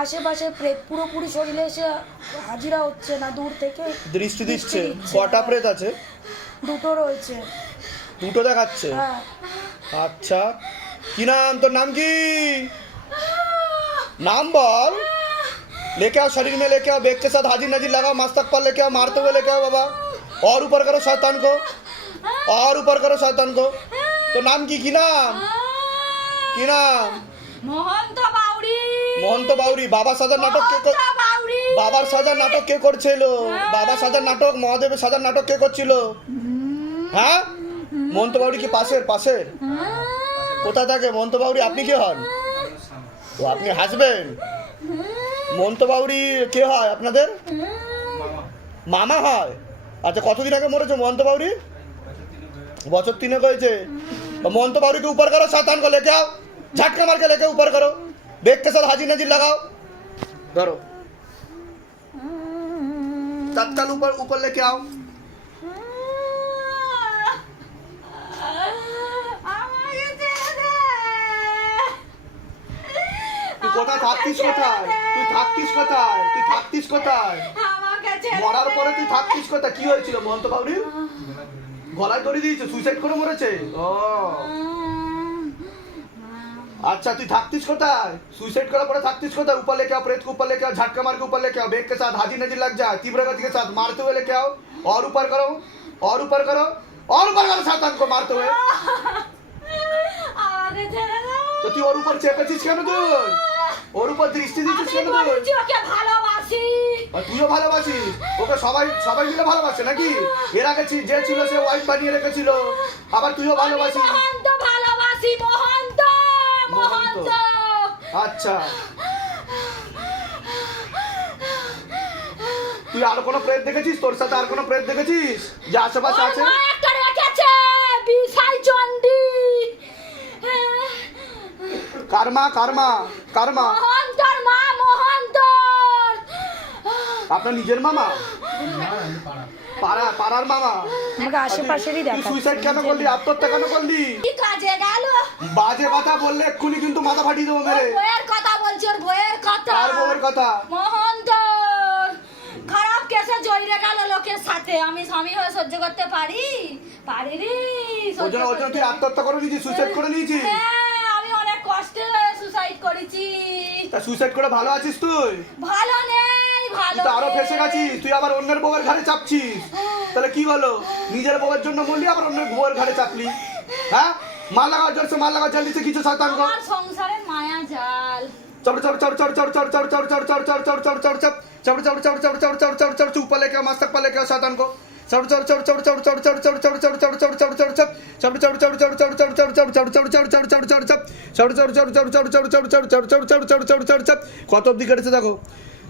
আশেপাশে প্রেত পুরোপুরি শরীরে এসে হাজিরা হচ্ছে না দূর থেকে দৃষ্টি দিচ্ছে দিচ্ছে, কটা হ্যাঁ। প্রেত আছে দুটো রয়েছে দুটো দেখাচ্ছে হ্যাঁ আচ্ছা কি নাম তোর নাম কি नाम बोल लेके आओ शरीर में लेके आओ बेग के साथ हाजिर नजीर लगाओ मस्तक पर लेके आओ मारते हुए लेके आओ बाबा और ऊपर करो शैतान को और ऊपर करो शैतान को तो नाम की की नाम की नाम মহন্ত বাউরি মোহন্ত বাউরি বাবা সাজার নাটক কে কর- মহন্ত বাউরি বাবার সাজার নাটক কে করছিল বাবা সাজার নাটক মহাদেবের সাজার নাটক কে করছিল হ্যাঁ মহন্ত বাউরি কি পাশের পাশের কোথা থাকে মহন্ত বাউরি আপনি কে হন ও আপনি হাসবেন মহন্ত বাউরি কে হয় আপনাদের মামা হয় আচ্ছা কতদিন আগে মরেছে মহন্ত বাউরি বছর তিনেক হয়েছে तो मोहन बावरी के ऊपर करो शैतान को लेके आओ झटका मार के लेके ऊपर करो बेग के साथ हाजिर नजीर लगाओ धरो तत्काल ऊपर ऊपर लेके आओ আমাকে ছেড়ে দে তুই কোথায় থাকতিস কোথায় তুই থাকতিস কোথায় তুই থাকতিস কোথায় আমাকে ছেড়ে মরার পরে তুই থাকতিস কোথায় কি হয়েছিল মহন্ত বাউরি গলায় দড়ি দিয়েছে সুইসাইড করে মরেছে ও अच्छा तू थाकतीस कोता है सुसाइड करा पड़ा थाकतीस कोता है ऊपर लेके आओ प्रेत को ऊपर लेके आओ झटका मार के ऊपर लेके आओ बेग के साथ हाजी नजर लग जाए तीव्र गति के साथ मारते हुए लेके आओ और ऊपर करो और ऊपर करो और ऊपर करो सातान को मारते हुए আমাকে ছেড়ে দাও তো তুই ওর উপর চেপেছিস কেন তুই ওর উপর দৃষ্টি দিচ্ছিস আমি কেন তুই বলেছি ওকে ভালোবাসি আর তুইও ভালোবাসিস ওকে সবাই সবাই মিলে ভালোবাসে নাকি এর আগে ছি- যে ছিল সে ওয়াইফ বানিয়ে রেখেছিল আবার তুইও আমি ভালোবাসিস মহন্ত ভালোবাসি মহন্ত মহন্ত। মহন্ত। আচ্ছা। তুই আর কোনো প্রেত দেখেছিস? তোর সাথে আর কোনো প্রেত দেখেছিস? যে আশেপাশে আছে? একটা রেখেছে বিশাল চন্ডী। কারমা কারমা কারমা। মহন্তর মা মহন্তর আপনার নিজের মামা? পাড়া পাড়ার মামা? আমাকে আশেপাশেরই তুই দেখা সুইসাইড কেন করলি? আত্মহত্যা কেন করলি? কি কাজে গেল? বাজে কথা বললে এক্ষুনি কিন্তু মাথা ফাটিয়ে দেবো মেরে। বইয়ের কথা বলছি ওর বইয়ের কথা। কার বউয়ের কথা? মহন্ত খারাপ কেসে জড়িয়ে গেল লোকের সাথে। আমি স্বামী হয়ে সহ্য করতে পারি? পারি রে জন্য করতে। তুই আত্মহত্যা করে নিয়েছিস সুইসাইড করে নিয়েছিস? হ্যাঁ আমি অনেক কষ্টে সুসাইড করেছি। তা সুইসাইড করে ভালো আছিস তুই? ভালো নেই তুই তো আরও। ফেসে গেছিস তুই আবার অন্যের বউয়ের ঘাড়ে চাপছিস তাহলে কি হলো নিজের বউয়ের জন্য মরলি আবার অন্যের বউয়ের ঘাড়ে চাপলি হ্যাঁ মার লাগাও জোরসে মার লাগাও জলদি সে কিছু কর আমার সংসারে মায়া জাল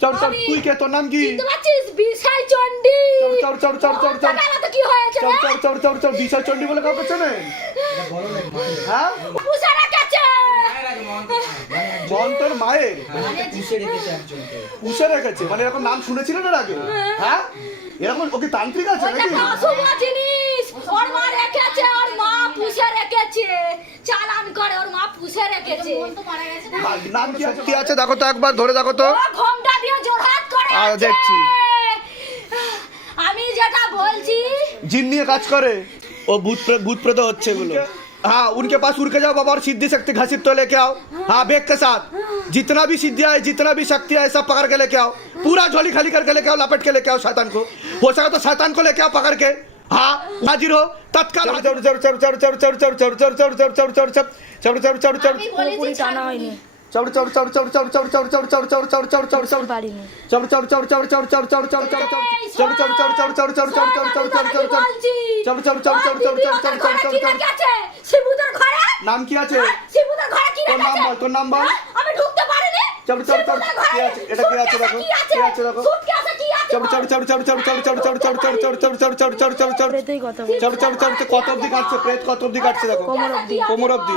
চল চল তুই কে? তোর নাম কি? পাচ্ছিস বিশাল বিশাল বলে কাউকে চেনে? হ্যাঁ? তোর মায়ের? উষে রেখেছে মানে এরকম নাম শুনেছিলেন এর আগে? হ্যাঁ? হ্যাঁ? এরকম ওকে তান্ত্রিক আছে নাকি? ওটা অশুভ জিনিস। ওর মা রেখেছে ওর মা পুষে রেখেছে। চালান করে ওর মা পুষে রেখেছে। নাম কি আছে কি আছে। দেখো তো একবার ধরে দেখো তো। ঘোমটা দিয়ে জোরহাত করে আর দেখছি। আমি যেটা বলছি জিন নিয়ে কাজ করে। ও ভূত ভূত প্রেত হচ্ছে এগুলো। हाँ उनके पास उड़ के जाओ बाबा और सिद्धि शक्ति घसीट तो लेके आओ हाँ बेग के साथ जितना भी सिद्धियाँ है जितना भी शक्ति है सब पकड़ के लेके आओ पूरा झोली खाली करके लेके आओ लपेट के लेके आओ शैतान को हो सका तो शैतान को लेके आओ पकड़ के हाँ हाजिर हो तत्काल चढ़ चढ़ चढ़ चढ़ चढ़ चढ़ चढ़ चढ़ चढ़ चढ़ चढ़ चढ़ चढ़ चढ़ चढ़ चढ़ चढ़ চাউড় চাউড় চাউড় চাউড় চাউড় চাউড় চাউড় চাউড় চাউড় চাউড় চাউড় চাউড় চাউড় চাউড় বাড়ি নেই চাউড় চাউড় চড় চাউড় চাউড় চড় চাউড় চড় চড় চড় চাউড় চাউড় চাউড় চাউড় চড় চাউড় চড় চাউড় চাউড় চড় চড় চড় চড় চড় চড় চাউড় চড় চাউড় চাউড় আছে শিবুদার ঘরে চড় চড় আছে শিবুদার ঘরে কি নাম বল তোর নাম বল আমি ঢুকতে পারি না চাউড় চাউড় চড় চড় চড় এটা চড় চড় দেখো কি চড় চড় কত অব্দি কাটছে প্রেত কত অব্দি কাটছে দেখো কোমর অব্দি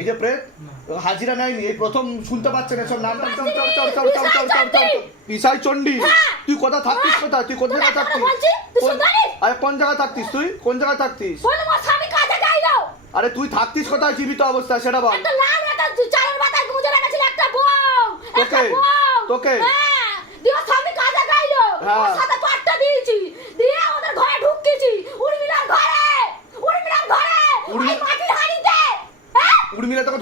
এই যে প্রেত হাজিরা নেয়নি এই প্রথম শুনতে পাচ্ছেন এসব নাম। পিসাই চন্ডি তুই কোথা থাকতিস কোথায়? তুই কোন জায়গায় থাকতিস? আরে কোন জায়গায় থাকতিস তুই? কোন জায়গায় থাকতিস? আরে তুই থাকতিস কোথায়? জীবিত অবস্থা সেটা বল। তোকে তোকে। হ্যাঁ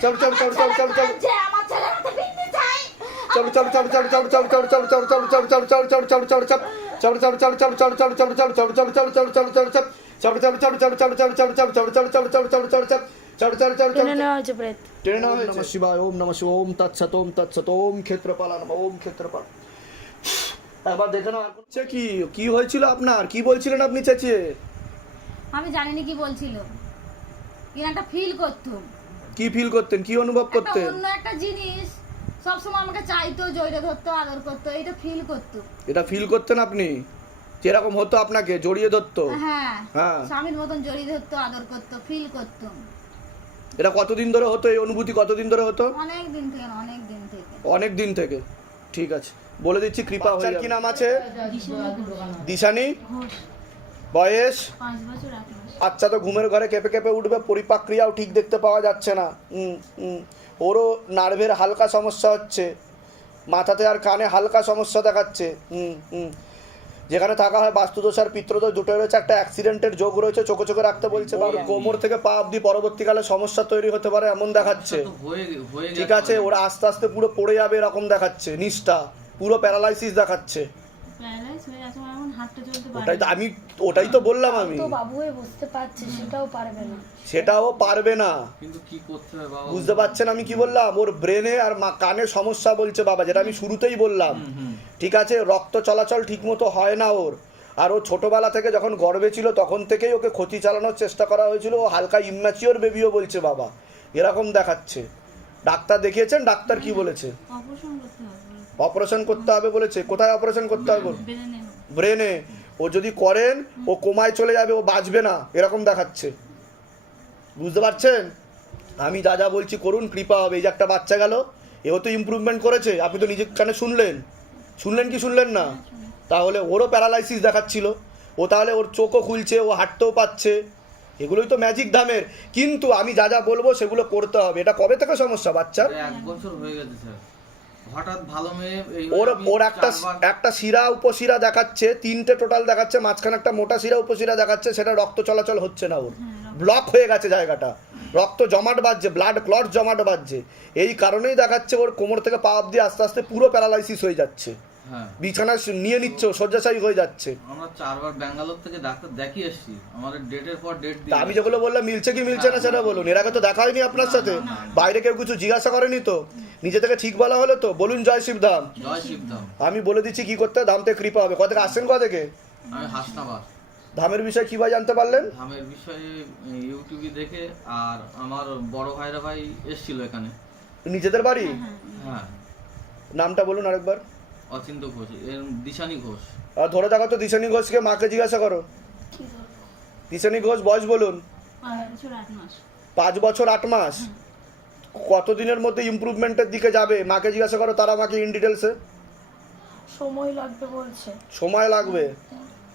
চলো চলো চলো চল চল চল চলো চল চলো চলো চলো চলো চলো চলো চলো চল চলো চলো চলো চলো চল চলো চলো চলো চলো চলো চলো চলো চলো চল চলো চলো চল চল চল চল চলো চলো চলো চলো চলো চলো চলো চল চলো চলো চলো চলো চলো চলো চলো চলো চলো চলো চলো চল চলো নেওয়া হয়েছে ওম নমঃ ওম তৎসত ওম তৎসত ওম ক্ষেত্রপাল ওম ক্ষেত্রপাল একবার দেখে নাও আর কি কি হয়েছিল আপনার কি বলছিলেন আপনি চেঁচিয়ে আমি জানিনি কি বলছিল কিনা একটা ফিল করতাম কি ফিল করতেন? কি অনুভব করতেন? অন্য একটা জিনিস সবসময় আমাকে চাইতো জড়িয়ে ধরতো আদর করতো এটা ফিল করতো। এটা ফিল করতেন আপনি? যেরকম হতো আপনাকে জড়িয়ে ধরতো? হ্যাঁ হ্যাঁ। স্বামীর মতন জড়িয়ে ধরতো আদর করতো ফিল করতো। এটা কতদিন ধরে হতো? এই অনুভূতি কতদিন ধরে হতো? অনেক দিন থেকে অনেক দিন থেকে। অনেক দিন থেকে। ঠিক আছে। বলে দিচ্ছি কৃপা হয়ে কি নাম আছে? দিশানি। বয়স? পাঁচ বছর বাচ্চা তো ঘুমের ঘরে কেঁপে কেঁপে উঠবে পরিপাক্রিয়াও ঠিক দেখতে পাওয়া যাচ্ছে না। ওরও নার্ভের হালকা সমস্যা হচ্ছে। মাথাতে আর কানে হালকা সমস্যা দেখাচ্ছে। হুম হুম যেখানে থাকা হয় বাস্তুদোষ আর পিত্রদোষ দুটো রয়েছে। একটা অ্যাক্সিডেন্টের যোগ রয়েছে চোখে চোখে রাখতে বলছে বা কোমর থেকে পা অব্দি পরবর্তীকালে সমস্যা তৈরি হতে পারে এমন দেখাচ্ছে। হয়ে হয়ে ঠিক আছে ওরা আস্তে আস্তে পুরো পড়ে যাবে এরকম দেখাচ্ছে নিষ্ঠা পুরো প্যারালাইসিস দেখাচ্ছে। প্যারালাইজ হয়ে আছে আমার এখন হাঁটতে চলতে ওটাই তো আমি ওটাই তো বললাম আমি। তো বাবু হয়ে বুঝতে পারছে সেটাও পারবে না। সেটাও পারবে না। কিন্তু কি করতে হবে বাবা? বুঝতে পারছেন আমি কি বললাম? ওর ব্রেনে আর মা কানে সমস্যা বলছে বাবা যেটা আমি শুরুতেই বললাম। ঠিক আছে রক্ত চলাচল ঠিকমতো হয় না ওর। আর ও ছোটবেলা থেকে যখন গর্বে ছিল তখন থেকেই ওকে ক্ষতি চালানোর চেষ্টা করা হয়েছিল। ও হালকা ইম্যাচিওর বেবিও বলছে বাবা। এরকম দেখাচ্ছে। ডাক্তার দেখিয়েছেন? ডাক্তার কি বলেছে? অপারেশন করতে হবে বলেছে। কোথায় অপারেশন করতে হবে ব্রেনে। ও যদি করেন, ও কোমায় চলে যাবে, ও বাঁচবে না, এরকম দেখাচ্ছে। বুঝতে পারছেন? আমি যা যা বলছি করুন, কৃপা হবে। এই যে একটা বাচ্চা গেল, এও তো ইমপ্রুভমেন্ট করেছে। আপনি তো নিজের কানে শুনলেন। শুনলেন কি শুনলেন না? তাহলে ওরও প্যারালাইসিস দেখাচ্ছিল। ও তাহলে ওর চোখও খুলছে, ও হাঁটতেও পাচ্ছে এগুলোই তো ম্যাজিক দামের কিন্তু আমি যা যা বলব, সেগুলো করতে হবে। এটা কবে থেকে সমস্যা বাচ্চার? এটা এক বছর হয়ে গেছে হঠাৎ ভালো মেয়ে এই ওর ওর একটা একটা শিরা উপশিরা দেখাচ্ছে তিনটে টোটাল দেখাচ্ছে মাঝখানে একটা মোটা শিরা উপশিরা দেখাচ্ছে সেটা রক্ত চলাচল হচ্ছে না ওর। ব্লক হয়ে গেছে জায়গাটা। রক্ত জমাট বাজছে ব্লাড ক্লট জমাট বাজছে। এই কারণেই দেখাচ্ছে ওর কোমর থেকে পা অব্দি আস্তে আস্তে পুরো প্যারালাইসিস হয়ে যাচ্ছে। হ্যাঁ বিছানা নিয়ে নিচ্ছে শয্যাশায়ী হয়ে যাচ্ছে। আমরা চারবার ব্যাঙ্গালোর থেকে ডাক্তার দেখিয়ে এসেছি। আমাদের ডেটের পর ডেট আমি যেগুলো বললাম মিলছে কি মিলছে না সেটা বলুন। এর আগে তো দেখা হয়নি আপনার সাথে। বাইরে কেউ কিছু জিজ্ঞাসা করেনি তো? নিজে থেকে ঠিক বলা হলো তো? বলুন জয় জয় শিবধাম আমি বলে দিচ্ছি কি করতে হবে, ধাম থেকে কৃপা হবে। কোথা থেকে আসছেন কোথা থেকে? আমি হাসনাবাদ। ধামের বিষয়ে কীভাবে জানতে পারলেন? ধামের বিষয়ে ইউটিউবে দেখে আর আমার বড় ভাইরা ভাই এসেছিল এখানে। নিজেদের বাড়ি? হ্যাঁ। নামটা বলুন আরেকবার। অচিন্ত ঘোষ এর দিশানি ঘোষ। আর ধরে দেখো তো দিশানি ঘোষকে মাকে জিজ্ঞাসা করো। কি দিশানি ঘোষ বয়স বলুন। পাঁচ বছর আট মাস। কতদিনের মধ্যে ইমপ্রুভমেন্টের দিকে যাবে? মাকে জিজ্ঞাসা করো তারা মাকে ইন ডিটেলসে সময় লাগবে বলছে। সময় লাগবে?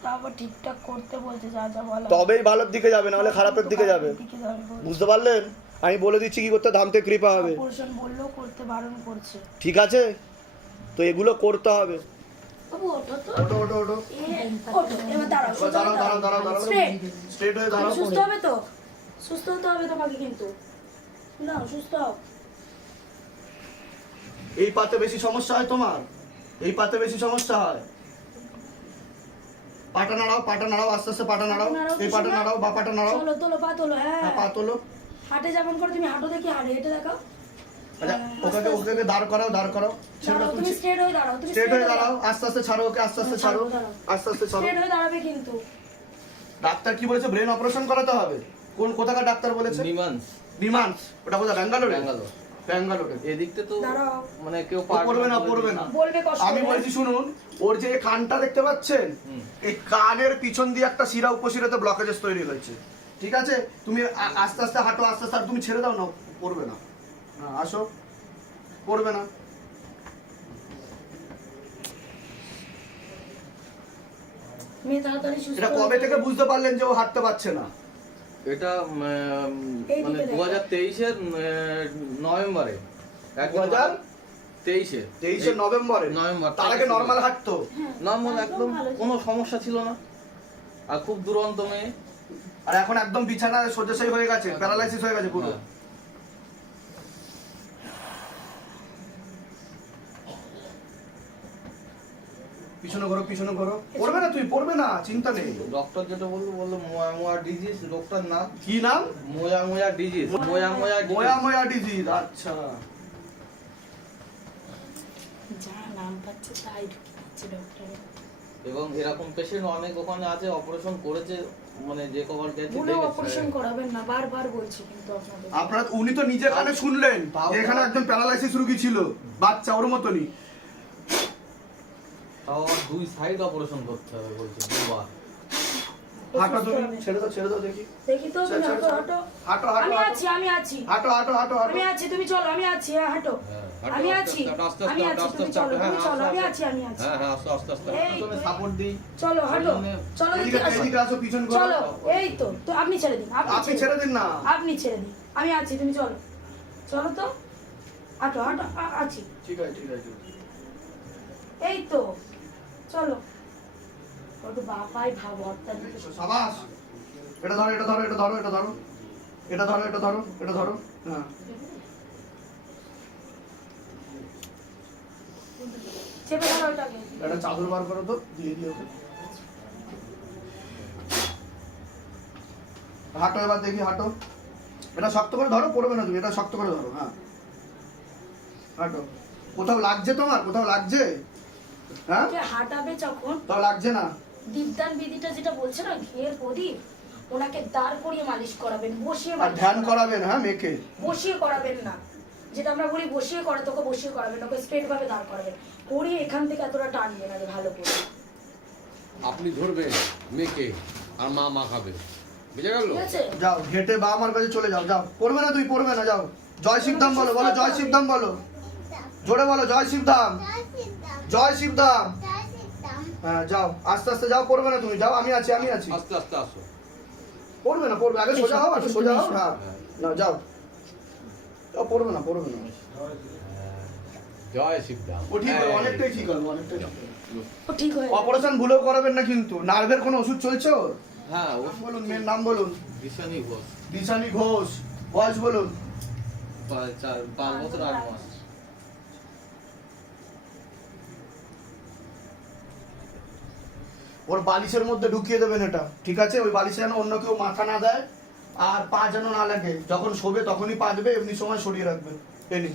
তারপর ঠিকঠাক করতে বলছে যা যা বলা তবেই ভালোর দিকে যাবে না হলে খারাপের দিকে যাবে। বুঝতে পারলেন? আমি বলে দিচ্ছি কি করতে ধামতে কৃপা হবে। অপারেশন করতে বারণ করছে। ঠিক আছে? তো এগুলো করতে হবে। সুস্থ তো? সুস্থ হতে তোমাকে কিন্তু। না সুস্থ এই পাতে বেশি সমস্যা হয় তোমার? এই পাতে বেশি সমস্যা হয়? পাটা নাড়াও পাটা নাড়াও আস্তে আস্তে পাটা নাড়াও। এই পাটা নাড়াও বা পাটা নাড়াও। তোলো পা তোলো হ্যাঁ। হ্যাঁ, পা তোলো। হাটে যেমন করে তুমি হাঁটো দেখি হাটে হেঁটে দেখাও। আচ্ছা ওকে ওকে দাঁড় করাও দাঁড় করাও। তুমি স্ট্রেট হয়ে দাঁড়াও তুমি স্ট্রেট হয়ে দাঁড়াও আস্তে আস্তে ছাড়ো ওকে আস্তে আস্তে ছাড়ো আস্তে আস্তে ছাড়ো। স্ট্রেট হয়ে দাঁড়াবে কিন্তু। ডাক্তার কি বলেছে? ব্রেন অপারেশন করাতে হবে। কোন কোথাকার ডাক্তার বলেছে? নিমান্স। বিমানস ওটা কোথায়? ব্যাঙ্গালোরে? ব্যাঙ্গালোর। ব্যাঙ্গালোরে। এদিকতে তো মানে কেউ পড়বে না পড়বে না। বলবে কষ্ট আমি বলছি শুনুন ওর যে কানটা দেখতে পাচ্ছেন এই কানের পিছন দিয়ে একটা শিরা উপশিরাতে ব্লকেজেস তৈরি হয়েছে। ঠিক আছে? তুমি আস্তে আস্তে হাঁটো আস্তে আস্তে তুমি ছেড়ে দাও না পড়বে না। আসো। পড়বে না। এটা কবে থেকে বুঝতে পারলেন যে ও হাঁটতে পারছে না? এটা মানে দু হাজার তেইশের নভেম্বরে। দু হাজার তেইশে। তেইশে নভেম্বরে? নভেম্বর তার আগে নর্মাল হাঁটতো? নর্মাল একদম কোনো সমস্যা ছিল না। আর খুব দুরন্ত মেয়ে। আর এখন একদম বিছানায় শয্যাশায়ী হয়ে গেছে প্যারালাইসিস হয়ে গেছে পুরো। পিছনে ঘোরো পিছনে ঘোরো। পড়বে না তুই পড়বে না চিন্তা নেই। ডক্টর যেটা বলল বলল মোয়া মোয়া ডিজিজ রোগটার নাম? কি নাম? মোয়া মোয়া ডিজিজ মোয়া মোয়া ময়া ময়া ডিজিজ আচ্ছা। যা নাম পাচ্ছে তাই দিচ্ছে ডক্টরে এবং এরকম পেশেন্ট অনেক ওখানে আছে অপারেশন করেছে মানে যে কভার গেছে অপারেশন করাবেন না বারবার বলছি কিন্তু আপনাদের। আপনারা উনি তো নিজে কানে শুনলেন। এখানে একজন প্যারালাইসিস রোগী ছিল বাচ্চা ওর মতনই। তাও দুই সাইড অপারেশন করতে হবে বলছে দুবার। হাঁটো তুমি ছেড়ে দাও ছেড়ে দাও দেখি। দেখি তো তুমি হাঁটো হাঁটো। হাঁটো হাঁটো আমি আছি আমি আছি। হাঁটো হাঁটো হাঁটো হাঁটো। আমি আছি তুমি চলো আমি আছি হ্যাঁ হাঁটো। আমি আছি। আমি আছি তুমি চলো তুমি চলো আমি আছি আমি আছি। এই প্রথমে সাপোর্ট দিই। চলো হাঁটো। চলো এদিকে এদিকে আসো। পিছন ঘোরো চলো এই তো তো আপনি ছেড়ে দিন আপনি ছেড়ে দিন না। আপনি ছেড়ে দিন। আমি আছি তুমি চলো। চলো তো। হাঁটো হাঁটো আছি ঠিক আছে ঠিক আছে। এই তো। চলো। কত বাপাই ভাব হত্যা সাবাস! এটা ধরো এটা ধরো এটা ধরো এটা ধরো। এটা ধরো এটা ধরো এটা ধরো। হ্যাঁ। চেপে ধরো একটা চাদর বার করো তো দিয়ে দিও। হাঁটো এবার দেখি হাঁটো। এটা শক্ত করে ধরো পড়বে না তুমি এটা শক্ত করে ধরো হ্যাঁ। হাঁটো। কোথাও লাগছে তোমার? কোথাও লাগছে? হ্যাঁ? হাঁটাবে যখন? লাগছে না। দীপদান বিধিটা যেটা বলছে না ঘিয়ের প্রদীপ ওনাকে দাঁড় করিয়ে মালিশ করাবেন বসিয়ে আর ধ্যান করাবেন। করাবেন হ্যাঁ মেয়েকে? বসিয়ে করাবেন না। যেটা আমরা বলি বসিয়ে করে তোকে বসিয়ে করাবেন ওকে স্ট্রেট ভাবে দাঁড় করাবেন। করিয়ে এখান থেকে এতটা টানবেন আগে ভালো করে। আপনি ধরবেন মেয়েকে আর মা মা খাবে। বুঝে গেল? যাও ঘেটে বা আমার কাছে চলে যাও যাও। পড়বে না তুই পড়বে না যাও। জয় শিবধাম বলো বলো জয় শিবধাম বলো। জোরে বলো জয় শিবধাম। জয় শিবধাম হ্যাঁ যাও। আস্তে আস্তে যাও পড়বে না তুমি। যাও আমি আছি আমি আছি। আস্তে আস্তে আসো। পড়বে না পড়বে। আগে সোজা হও আগে সোজা হও। হ্যাঁ। না যাও। যাও পড়বে না পড়বে না। জয় শিবধাম ও ঠিক হবে অনেকটাই ঠিক হবে অনেকটাই ও ঠিক হয়ে অপারেশন ভুলেও করাবেন না কিন্তু। নার্ভের কোনো ওষুধ চলছে ওর? হ্যাঁ ও নাম বলুন মেয়ের নাম বলুন। ভীষণই ঘোষ। দিশানি ঘোষ। বয়স বলুন। চার পাঁচ বছর আট মাস। ওর বালিশের মধ্যে ঢুকিয়ে দেবেন এটা ঠিক আছে? ওই বালিশে যেন অন্য কেউ মাথা না দেয় আর পা যেন না লাগে। যখন শোবে তখনই পা দেবে এমনি সময় সরিয়ে রাখবেন এনি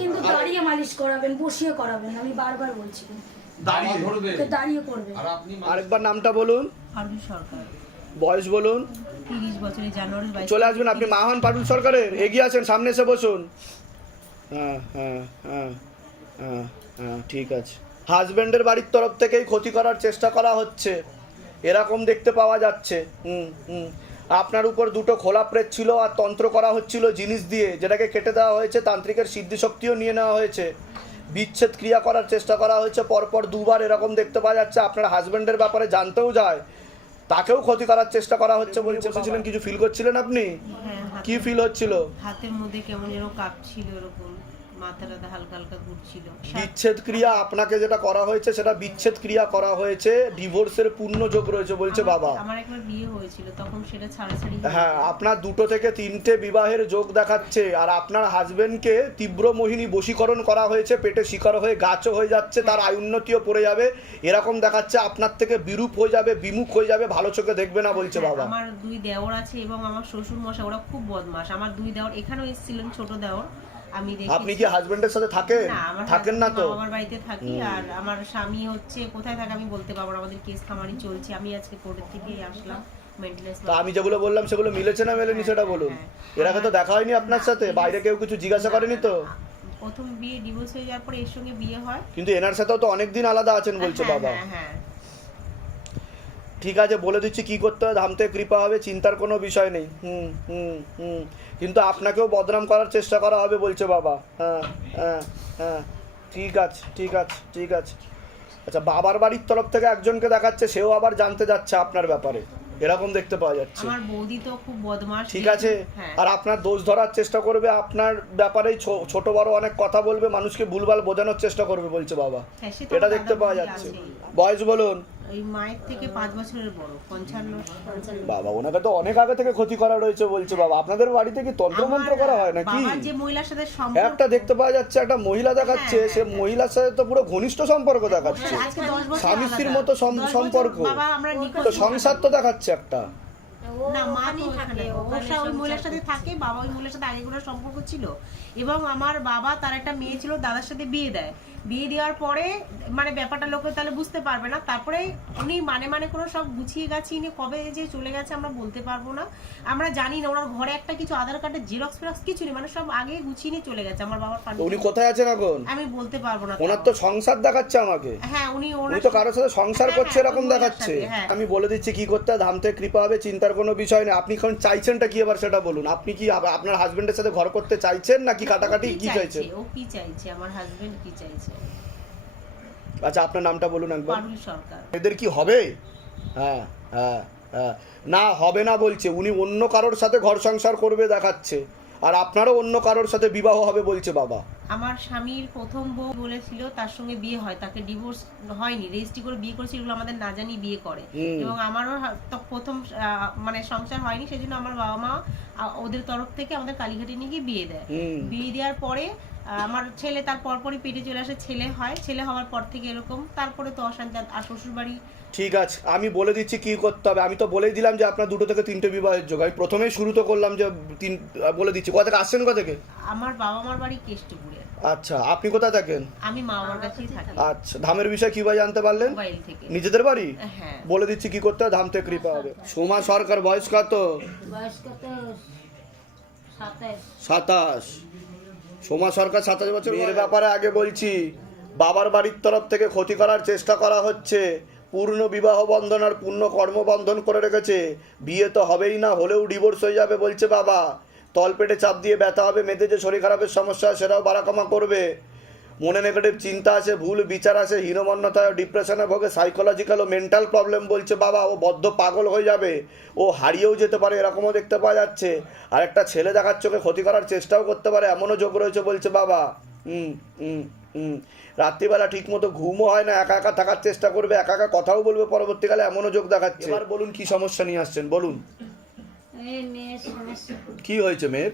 কিন্তু দাঁড়িয়ে মালিশ করাবেন বসিয়ে করাবেন আমি বারবার বলছি। দাঁড়িয়ে। আরেকবার নামটা বলুন। পারুল সরকার। বয়স বলুন। চলে আসবেন আপনি মাহান পাটুল সরকারের। এগিয়ে আসেন সামনে এসে বসুন। হ্যাঁ হ্যাঁ হ্যাঁ হ্যাঁ হ্যাঁ ঠিক আছে। হাজব্যান্ডের বাড়ির তরফ থেকেই ক্ষতি করার চেষ্টা করা হচ্ছে। এরকম দেখতে পাওয়া যাচ্ছে। হুম হুম। আপনার উপর দুটো খোলা প্রেত ছিল আর তন্ত্র করা হচ্ছিল জিনিস দিয়ে। যেটাকে কেটে দেওয়া হয়েছে তান্ত্রিকের সিদ্ধিশক্তিও নিয়ে নেওয়া হয়েছে। বিচ্ছেদ ক্রিয়া করার চেষ্টা করা হয়েছে পরপর দুবার এরকম দেখতে পাওয়া যাচ্ছে। আপনার হাজব্যান্ডের ব্যাপারে জানতেও যায়। তাকেও ক্ষতি করার চেষ্টা করা হচ্ছে বলছে বসেছিলেন কিছু ফিল করছিলেন আপনি? হ্যাঁ কি ফিল হচ্ছিল? হাতের মধ্যে কেমন যেন কাঁপছিল এরকম। মাথাটা হালকা হালকা ঘুরছিল। বিচ্ছেদ ক্রিয়া আপনাকে যেটা করা হয়েছে সেটা বিচ্ছেদ ক্রিয়া করা হয়েছে ডিভোর্সের পূর্ণ যোগ রয়েছে বলছে বাবা। আমার একবার বিয়ে হয়েছিল তখন সেটা ছাড়াছাড়ি হ্যাঁ আপনার দুটো থেকে তিনটে বিবাহের যোগ দেখাচ্ছে আর আপনার হাজবেন্ডকে তীব্র মোহিনী বশীকরণ করা হয়েছে পেটে শিকার হয়ে গাছও হয়ে যাচ্ছে তার আয়ুন্নতিও পড়ে যাবে। এরকম দেখাচ্ছে আপনার থেকে বিরূপ হয়ে যাবে বিমুখ হয়ে যাবে ভালো চোখে দেখবে না বলছে হ্যাঁ, বাবা। আমার দুই দেওর আছে এবং আমার শ্বশুর মশা ওরা খুব বদমাস আমার দুই দেওর এখানেও এসেছিলেন ছোট দেওর। আমি দেখি আপনি কি হাজবেন্ডের সাথে থাকেন থাকেন না তো? আমার বাড়িতে থাকি আর আমার স্বামী হচ্ছে কোথায় থাকে আমি বলতে পারব না আমাদের কেস খামারি চলছে। আমি আজকে কোর্টের থেকে আসলাম তা আমি যেগুলো বললাম সেগুলো মিলেছে না মেলেনি সেটা বলুন। এর আগে তো দেখা হয়নি আপনার সাথে? বাইরে কেউ কিছু জিজ্ঞাসা করেনি তো? প্রথম বিয়ে ডিভোর্স হয়ে যাওয়ার পরে এর সঙ্গে বিয়ে হয়। কিন্তু এনার সাথেও তো অনেকদিন আলাদা আছেন বলছে হ্যাঁ, বাবা। হ্যাঁ হ্যাঁ। ঠিক আছে বলে দিচ্ছি কি করতে হবে ধামতে কৃপা হবে চিন্তার কোনো বিষয় নেই। হুম হুম হুম। কিন্তু আপনাকেও বদনাম করার চেষ্টা করা হবে বলছে বাবা। হ্যাঁ হ্যাঁ হ্যাঁ। ঠিক আছে ঠিক আছে ঠিক আছে। আচ্ছা বাবার বাড়ির তরফ থেকে একজনকে দেখাচ্ছে সেও আবার জানতে যাচ্ছে আপনার ব্যাপারে। এরকম দেখতে পাওয়া যাচ্ছে। আমার বৌদি তো খুব বদমাস ঠিক আছে? হ্যাঁ। আর আপনার দোষ ধরার চেষ্টা করবে আপনার ব্যাপারেই ছোট বড় অনেক কথা বলবে মানুষকে ভুলভাল বোঝানোর চেষ্টা করবে বলছে বাবা। হ্যাঁ, এটা দেখতে পাওয়া যাচ্ছে। বয়স বলুন। ওই মায়ের থেকে পাঁচ বছরের বড় পঞ্চান্ন বাবা ওনাকে তো অনেক আগে থেকে ক্ষতি করা রয়েছে বলছে বাবা। আপনাদের বাড়িতে কি তন্ত্রমন্ত্র করা হয় নাকি? যে মহিলার সাথে সম্পর্ক একটা দেখতে পাওয়া যাচ্ছে একটা মহিলা দেখাচ্ছে হ্যাঁ, সে হ্যাঁ, মহিলার সাথে তো পুরো ঘনিষ্ঠ সম্পর্ক দেখাচ্ছে। আজকে দশ বছর স্বামী স্ত্রীর মতো সম্পর্ক। বাবা আমরা নিখোঁজ তো সংসার তো দেখাচ্ছে একটা। না মা তো ওখানে ওই মহিলার সাথে থাকে বাবা ওই মহিলার সাথে আগে কোনো সম্পর্ক ছিল। এবং আমার বাবা তার একটা মেয়ে ছিল দাদার সাথে বিয়ে দেয়। বিয়ে দেওয়ার পরে মানে ব্যাপারটা লোকে তাহলে বুঝতে পারবে না। তারপরে উনি মানে মানে করে সব গুছিয়ে গাছিয়ে নিয়ে কবে যে চলে গেছে আমরা বলতে পারব না। আমরা জানি না ওনার ঘরে একটা কিছু আধার কার্ডের জেরক্স ফেরক্স কিছু নেই মানে সব আগে গুছিয়ে নিয়ে চলে গেছে আমার বাবার ফান্ড উনি কোথায় আছেন এখন? আমি বলতে পারব না ওনার তো সংসার দেখাচ্ছে আমাকে। হ্যাঁ উনি উনি ওনার তো কারোর সাথে সংসার হ্যাঁ, করছে হ্যাঁ, এরকম দেখাচ্ছে। হ্যাঁ। আমি বলে দিচ্ছি কি করতে হয় ধামতে কৃপা হবে চিন্তার কোনো বিষয় নেই। আপনি এখন চাইছেনটা কি এবার সেটা বলুন। আপনি কি আপনার হাজবেন্ডের সাথে ঘর করতে চাইছেন নাকি কাটাকাটি কি চাইছেন? ও কি চাইছে? আমার হাজবেন্ড কি চাইছে? আচ্ছা আপনার নামটা বলুন একবার। সরকার। এদের কি হবে? হ্যাঁ হ্যাঁ হ্যাঁ। না হবে না বলছে। উনি অন্য কারোর সাথে ঘর সংসার করবে দেখাচ্ছে। আর আপনারও অন্য কারোর সাথে বিবাহ হবে বলছে বাবা। আমার স্বামীর প্রথম বউ বলেছিল তার সঙ্গে বিয়ে হয় তাকে ডিভোর্স হয়নি রেজিস্ট্রি করে বিয়ে করেছিল এগুলো আমাদের না জানি বিয়ে করে। এবং আমারও প্রথম মানে সংসার হয়নি সেই জন্য আমার বাবা মা ওদের তরফ থেকে আমাদের কালীঘাটে নিয়ে গিয়ে বিয়ে দেয়। বিয়ে দেওয়ার পরে আমার ছেলে তার পরপরই পেটে চলে আসে ছেলে হয় ছেলে হওয়ার পর থেকে এরকম তারপরে তো অশান্তি আর শ্বশুর বাড়ি ঠিক আছে আমি বলে দিচ্ছি কি করতে হবে। আমি তো বলেই দিলাম যে আপনার দুটো থেকে তিনটে বিবাহের যোগ। আমি প্রথমেই শুরু তো করলাম যে তিন বলে দিচ্ছি। কোথা থেকে আসছেন কোথা থেকে? আমার বাবা মার বাড়ি কেষ্টপুরে। আচ্ছা আপনি কোথায় থাকেন? আমি মা বাবার কাছেই থাকি। আচ্ছা ধামের বিষয়ে কীভাবে জানতে পারলেন? মোবাইল থেকে। নিজেদের বাড়ি? হ্যাঁ। বলে দিচ্ছি কি করতে হয় ধাম থেকে কৃপা হবে। সোমা সরকার বয়স কত? বয়স কত সাতাশ। সাতাশ। সোমা সরকার সাতাশ বছর। এর ব্যাপারে আগে বলছি বাবার বাড়ির তরফ থেকে ক্ষতি করার চেষ্টা করা হচ্ছে। পূর্ণ বিবাহ বন্ধন আর পূর্ণ কর্মবন্ধন করে রেখেছে। বিয়ে তো হবেই না, হলেও ডিভোর্স হয়ে যাবে বলছে বাবা। তলপেটে চাপ দিয়ে ব্যথা হবে মেয়েদের যে শরীর খারাপের সমস্যা সেটাও বাড়াকমা করবে। মনে নেগেটিভ চিন্তা আছে ভুল বিচার আছে হীনমন্যতা ডিপ্রেশনে ভোগে সাইকোলজিক্যাল ও মেন্টাল প্রবলেম বলছে বাবা, ও বদ্ধ পাগল হয়ে যাবে। ও হারিয়েও যেতে পারে, এরকমও দেখতে পাওয়া যাচ্ছে। আর একটা ছেলে দেখার চোখে ক্ষতি করার চেষ্টাও করতে পারে, এমনও যোগ রয়েছে বলছে বাবা। হুম হুম হুম রাত্রিবেলা ঠিক মতো ঘুমও হয় না একা একা থাকার চেষ্টা করবে একা একা কথাও বলবে পরবর্তীকালে এমনও যোগ দেখাচ্ছে। এবার বলুন কি সমস্যা নিয়ে আসছেন বলুন। কি হয়েছে মেয়ের?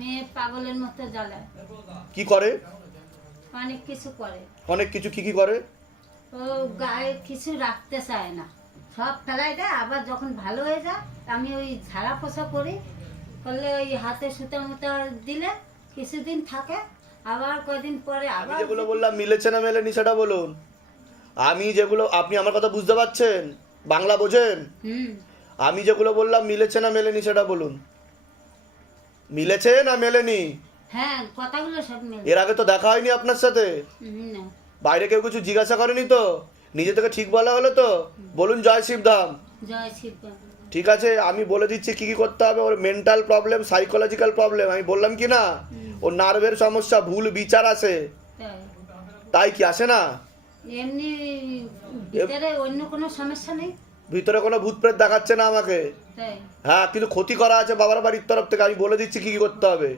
মেয়ে পাগলের মতো জ্বালায় কি করে? অনেক কিছু করে। অনেক কিছু কি কি করে? ও গায়ে কিছু রাখতে চায় না। সব ফেলাই দেয় আবার যখন ভালো হয়ে যায় আমি ওই ঝাড়া পোছা করি করলে ওই হাতে সুতা মুতা দিলে কিছুদিন থাকে আবার কয়দিন পরে আবার যেগুলো বললাম মিলেছে না মেলেনি সেটা বলুন। আমি যেগুলো আপনি আমার কথা বুঝতে পারছেন? বাংলা বোঝেন? আমি যেগুলো বললাম মিলেছে না মেলেনি সেটা বলুন। মিলেছে না মেলেনি? হ্যাঁ কথাগুলো সব মেলে। এর আগে তো দেখা হয়নি আপনার সাথে? বাইরে কেউ কিছু জিজ্ঞাসা করেনি তো? নিজে থেকে ঠিক বলা হলো তো? বলুন জয় শিবধাম জয় শিব বাবা। ঠিক আছে আমি বলে দিচ্ছি কি কি করতে হবে ওর মেন্টাল প্রবলেম সাইকোলজিক্যাল প্রবলেম আমি বললাম কি না? ওর নার্ভের সমস্যা ভুল বিচার আছে। তাই কি আসে না? এমনি ভিতরে অন্য কোনো সমস্যা নেই। ভিতরে কোনো ভূত প্রেত দেখাচ্ছে না আমাকে? হ্যাঁ কিন্তু ক্ষতি করা আছে বাবার বাড়ির তরফ থেকে আমি বলে দিচ্ছি কি কি করতে হবে।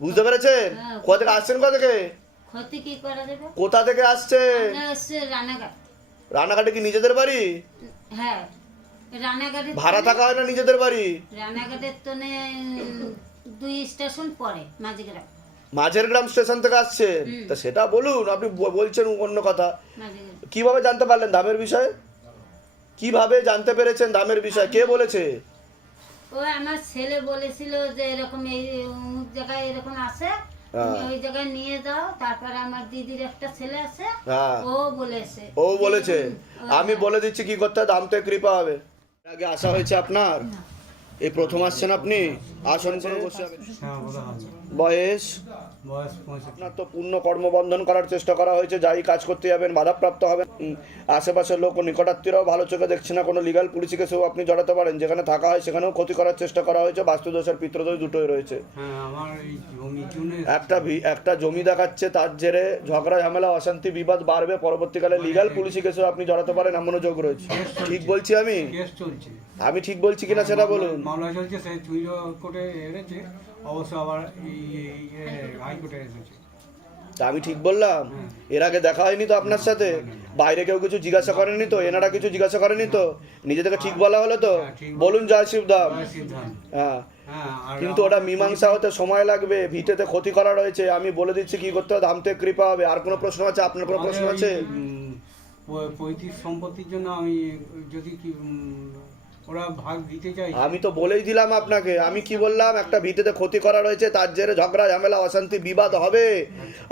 বুঝতে পেরেছেন? হ্যাঁ। কোথা থেকে আসছেন কোথা থেকে? ক্ষতি কি করা যাবে? কোথা থেকে আমরা রানাঘাট। রানাঘাটে কি নিজেদের বাড়ি? হ্যাঁ ভাড়া থাকা হয় না নিজেদের বাড়ি? রানাঘাটের তনে দুই স্টেশন পরে মাঝিগ্রাম। মাঝের গ্রাম স্টেশন থেকে আসছেন। তা সেটা বলুন আপনি বলছেন অন্য কথা। কীভাবে জানতে পারলেন দামের বিষয়ে? কীভাবে জানতে পেরেছেন দামের বিষয়? কে বলেছে? ও আমার ছেলে বলেছিল যে এরকম এই অমুক জায়গায় এরকম আছে হ্যাঁ। ওই জায়গায় নিয়ে যাও তারপরে আমার দিদির একটা ছেলে আছে হ্যাঁ। ও বলেছে। ও বলেছে। আমি বলে দিচ্ছি কি করতে দাম তো কৃপা হবে। আগে আসা হয়েছে আপনার? এই প্রথম আসছেন আপনি? আসন করে বসে। বয়স? আপনার তো পূর্ণ কর্মবন্ধন করার চেষ্টা করা হয়েছে যাই কাজ করতে যাবেন বাধাপ্রাপ্ত হবেন। উম, আশেপাশের লোক ও নিকটাত্মীয়রাও ভালো চোখে দেখছে না কোনো লিগাল পুলিশি কেসেও আপনি জড়াতে পারেন। যেখানে থাকা হয় সেখানেও ক্ষতি করার চেষ্টা করা হয়েছে বাস্তুদোষ আর পিত্রদোষ দুটোই রয়েছে। হ্যাঁ একটা একটা জমি দেখাচ্ছে তার জেরে ঝগড়া ঝামেলা অশান্তি বিবাদ বাড়বে পরবর্তীকালে লিগাল পুলিশি কেসেও আপনি জড়াতে পারেন এমনও যোগ রয়েছে। ঠিক বলছি আমি? আমি ঠিক বলছি কিনা সেটা বলুন। মামলা চলছে অবশ্য আবার হাইকোর্টে এসেছে। তা আমি ঠিক বললাম? এর আগে দেখা হয়নি তো আপনার সাথে? বাইরে কেউ কিছু জিজ্ঞাসা করেনি তো? এনারা কিছু জিজ্ঞাসা করেনি তো? নিজে থেকে ঠিক বলা হলো তো? হ্যাঁ, বলুন জয় শিবধাম হ্যাঁ। হ্যাঁ কিন্তু ওটা মীমাংসা হতে সময় লাগবে ভিটেতে ক্ষতি করা রয়েছে। আমি বলে দিচ্ছি কি করতে হবে? ধামতে কৃপা হবে। আর কোনো প্রশ্ন আছে? আপনার কোনো প্রশ্ন আছে? পৈতৃক সম্পত্তির জন্য আমি যদি কি ওরা ভাগ দিতে চাই আমি তো বলেই দিলাম আপনাকে আমি কি বললাম? একটা ভিতেতে ক্ষতি করা রয়েছে তার জেরে ঝগড়া ঝামেলা অশান্তি বিবাদ হবে।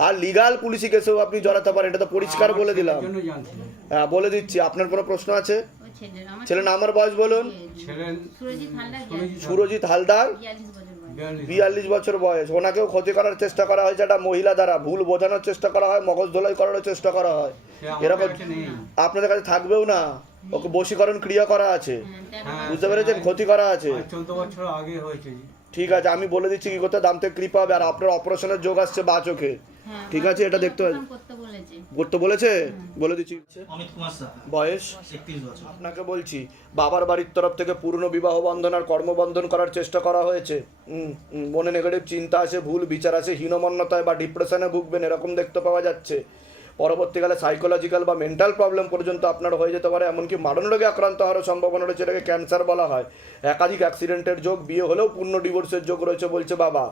আর লিগাল পুলিশি কেসেও আপনি জড়াতে পারেন এটা তো পরিষ্কার বলে দিলাম। হ্যাঁ বলে দিচ্ছি আপনার কোনো প্রশ্ন আছে? ছেলে ছেলের আমার নামের বয়স বলুন। সুরজিৎ হালদার বিয়াল্লিশ বছর বয়স। ওনাকেও ক্ষতি করার চেষ্টা করা হয়েছে একটা মহিলা দ্বারা। ভুল বোঝানোর চেষ্টা করা হয় মগজ ধোলাই করার চেষ্টা করা হয়। এরকম আপনাদের কাছে থাকবেও না? ওকে বশীকরণ ক্রিয়া করা আছে। হ্যাঁ, বুঝতে পেরেছেন? ক্ষতি করা আছে। চোদ্দ বছর আগে হয়েছে। ঠিক আছে আমি বলে দিচ্ছি কি করতে দাম থেকে কৃপা হবে। আর আপনার অপারেশনের যোগ আসছে বা চোখে ঠিক আছে এটা দেখতে হবে করতে বলেছে। করতে বলে দিচ্ছি। অমিত কুমার বয়স? আপনাকে বলছি বাবার বাড়ির তরফ থেকে পূর্ণ বিবাহ বন্ধন আর কর্মবন্ধন করার চেষ্টা করা হয়েছে। মনে নেগেটিভ চিন্তা আছে ভুল বিচার আছে হীনমন্যতায় বা ডিপ্রেশনে ভুগবেন এরকম দেখতে পাওয়া যাচ্ছে। পরবর্তীকালে সাইকোলজিক্যাল বা মেন্টাল প্রবলেম পর্যন্ত আপনার হয়ে যেতে পারে এমনকি মারণ রোগে আক্রান্ত হওয়ার সম্ভাবনা রয়েছে এটাকে ক্যান্সার বলা হয়। একাধিক অ্যাক্সিডেন্টের যোগ বিয়ে হলেও পূর্ণ ডিভোর্সের যোগ রয়েছে বলছে বাবা।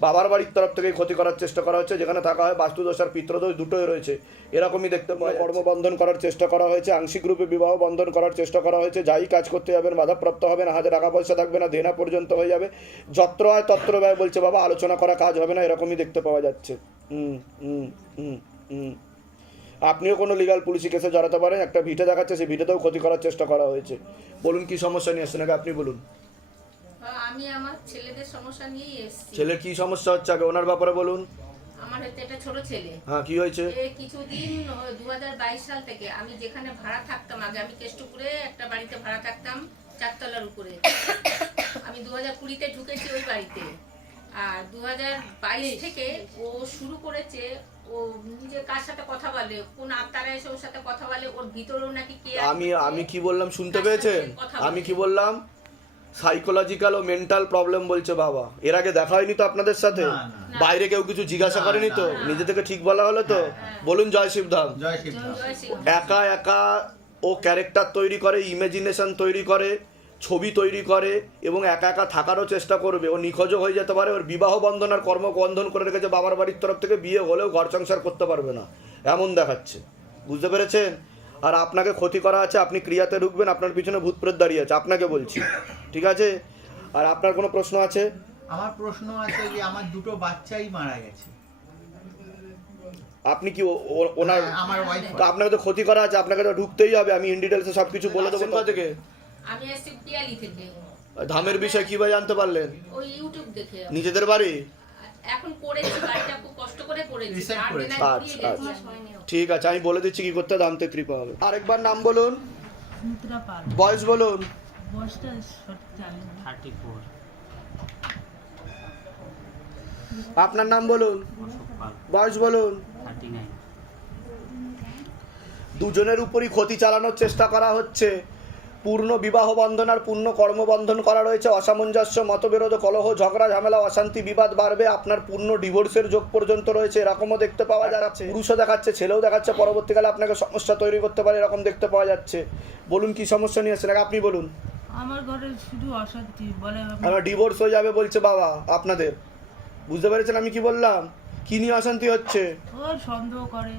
বাবার বাড়ির তরফ থেকে ক্ষতি করার চেষ্টা করা হচ্ছে, যেখানে থাকা হয় বাস্তুদোষ আর পিত্রদোষ দুটোই রয়েছে। এরকমই দেখতে পাওয়া। কর্মবন্ধন করার চেষ্টা করা হয়েছে, আংশিক রূপে বিবাহ বন্ধন করার চেষ্টা করা হয়েছে, যাই কাজ করতে যাবেন, বাধাপ্রাপ্ত হবে না হাতে টাকা পয়সা থাকবে না, দেনা পর্যন্ত হয়ে যাবে। যত্র হয় তত্র ব্যয় বলছে বাবা, আলোচনা করা কাজ হবে না, এরকমই দেখতে পাওয়া যাচ্ছে। হুম হুম হুম হুম। আপনিও কোনো লিগাল পুলিশি কেসে জড়াতে পারেন, একটা ভিটে দেখাচ্ছে, সেই ভিটেতেও ক্ষতি করার চেষ্টা করা হয়েছে। বলুন কি সমস্যা নিয়ে আসছেন নাকি আপনি বলুন। আমি আমার ছেলেদের সমস্যা এসেছি। ছেলের কি সমস্যা হচ্ছে আগে? ওনার ব্যাপারে বলুন। আমার হচ্ছে একটা ছোট ছেলে। হ্যাঁ কি হয়েছে? কিছুদিন দুই হাজার বাইশ সাল থেকে আমি যেখানে ভাড়া থাকতাম আগে আমি কেষ্টপুরে একটা বাড়িতে ভাড়া থাকতাম চারতলার উপরে। আমি দু হাজার কুড়িতে ঢুকেছি ওই বাড়িতে। আর দু হাজার বাইশ থেকে ও শুরু করেছে ও নিজে কার সাথে কথা বলে কোন আত্মারা এসে ওর সাথে কথা বলে ওর ভিতরেও নাকি কে আমি আমি কি বললাম শুনতে পেয়েছেন? আমি কি বললাম? সাইকোলজিক্যাল ও মেন্টাল প্রবলেম বলছে বাবা। এর আগে দেখা হয়নি তো আপনাদের সাথে? বাইরে কেউ কিছু জিজ্ঞাসা করেনি তো? নিজে থেকে ঠিক বলা হলো তো? বলুন জয় শিবধাম। একা একা ও ক্যারেক্টার তৈরি করে ইমেজিনেশন তৈরি করে ছবি তৈরি করে এবং একা একা থাকারও চেষ্টা করবে। ও নিখোঁজও হয়ে যেতে পারে ওর বিবাহ বন্ধন আর কর্মবন্ধন করে রেখেছে বাবার বাড়ির তরফ থেকে বিয়ে হলেও ঘর সংসার করতে পারবে না। এমন দেখাচ্ছে। বুঝতে পেরেছেন? আর আপনাকে ক্ষতি করা আছে আপনি ক্রিয়াতে ঢুকবেন আপনার পিছনে ভূতপ্রেত দাঁড়িয়ে আছে আপনাকে বলছি। ঠিক আছে? আর আপনার কোনো প্রশ্ন আছে? আমার প্রশ্ন আছে যে আমার দুটো বাচ্চাই মারা গেছে। আপনি কি ও- ও- ওনার হ্যাঁ, আমার ওয়াইফ তো আপনাকে তো ক্ষতি করা আছে আপনাকে তো ঢুকতেই হবে আমি ইন ডিটেলসে সব কিছু বলে দেবো কোথা থেকে? আমি এসেছি পিয়ালি থেকে। ধামের বিষয় কীভাবে জানতে পারলেন? ওই ইউটিউব দেখে। নিজেদের বাড়ি? এখন করেছি বাড়িটা খুব কষ্ট করে করেছি আচ্ছা, গেছি। আচ্ছা। ঠিক আছে আমি বলে দিচ্ছি কি করতে হবে, দামতে কৃপা হবে। আরেকবার নাম বলুন। বয়স বলুন। আপনার নাম বলুন। পাল। বয়স বলুন। দুজনের উপরই ক্ষতি চালানোর চেষ্টা করা হচ্ছে। পূর্ণ বিবাহ বন্ধন আর পূর্ণ কর্মবন্ধন করা রয়েছে। অসামঞ্জস্য মতবিরোধ কলহ ঝগড়া ঝামেলা অশান্তি বিবাদ বাড়বে। আপনার পূর্ণ ডিভোর্সের যোগ পর্যন্ত রয়েছে। এরকমও দেখতে পাওয়া যাচ্ছে। পুরুষও দেখাচ্ছে ছেলেও দেখাচ্ছে। পরবর্তীকালে আপনাকে সমস্যা তৈরি করতে পারে এরকম দেখতে পাওয়া যাচ্ছে। বলুন কি সমস্যা নিয়ে আসছেন? আপনি বলুন। আমার ঘরে শুধু অশান্তি বলে আমার ডিভোর্স হয়ে যাবে বলছে বাবা আপনাদের। বুঝতে পেরেছেন আমি কি বললাম? কি নিয়ে অশান্তি হচ্ছে? ও সন্দেহ করে।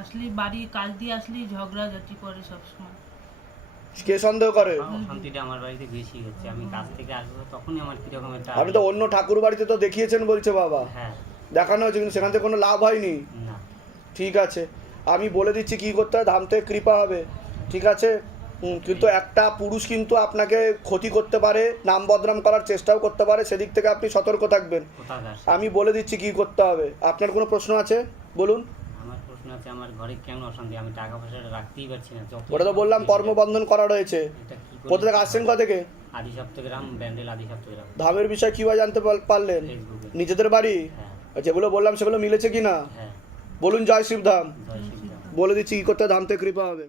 আসলি বাড়ি কাজ দিয়ে আসলি ঝগড়া ঝাঁটি করে সবসময়। কে সন্দেহ করে? অশান্তিটা আমার বাড়িতে বেশি হচ্ছে আমি কাজ থেকে আসব তখনই আমার কীরকম একটা আপনি তো অন্য ঠাকুর বাড়িতে তো দেখিয়েছেন বলছে বাবা। হ্যাঁ। দেখানো হয়েছে কিন্তু সেখান থেকে কোনো লাভ হয়নি? না। ঠিক আছে। আমি বলে দিচ্ছি কি করতে হয় ধাম থেকে কৃপা হবে। ঠিক আছে? কিন্তু একটা পুরুষ কিন্তু আপনাকে ক্ষতি করতে পারে নাম বদনাম করার চেষ্টাও করতে পারে সেদিক থেকে আপনি সতর্ক থাকবেন। আমি বলে দিচ্ছি কি করতে হবে। আপনার কোনো প্রশ্ন আছে? বলুন। আছে আমার ঘরে কেন অশান্তি? আমি টাকা রাখতেই পারছি না ওটা তো বললাম কর্মবন্ধন করা রয়েছে। কোথা থেকে আসছেন কোথা থেকে? আদি সপ্তগ্রাম ব্যান্ডেল আদি সপ্তগ্রাম ধামের বিষয় কীভাবে জানতে পারলেন? নিজেদের বাড়ি? হ্যাঁ। যেগুলো বললাম সেগুলো মিলেছে কি না হ্যাঁ। বলুন জয় শিবধাম। বলে দিচ্ছি কি করতে ধাম থেকে কৃপা হবে।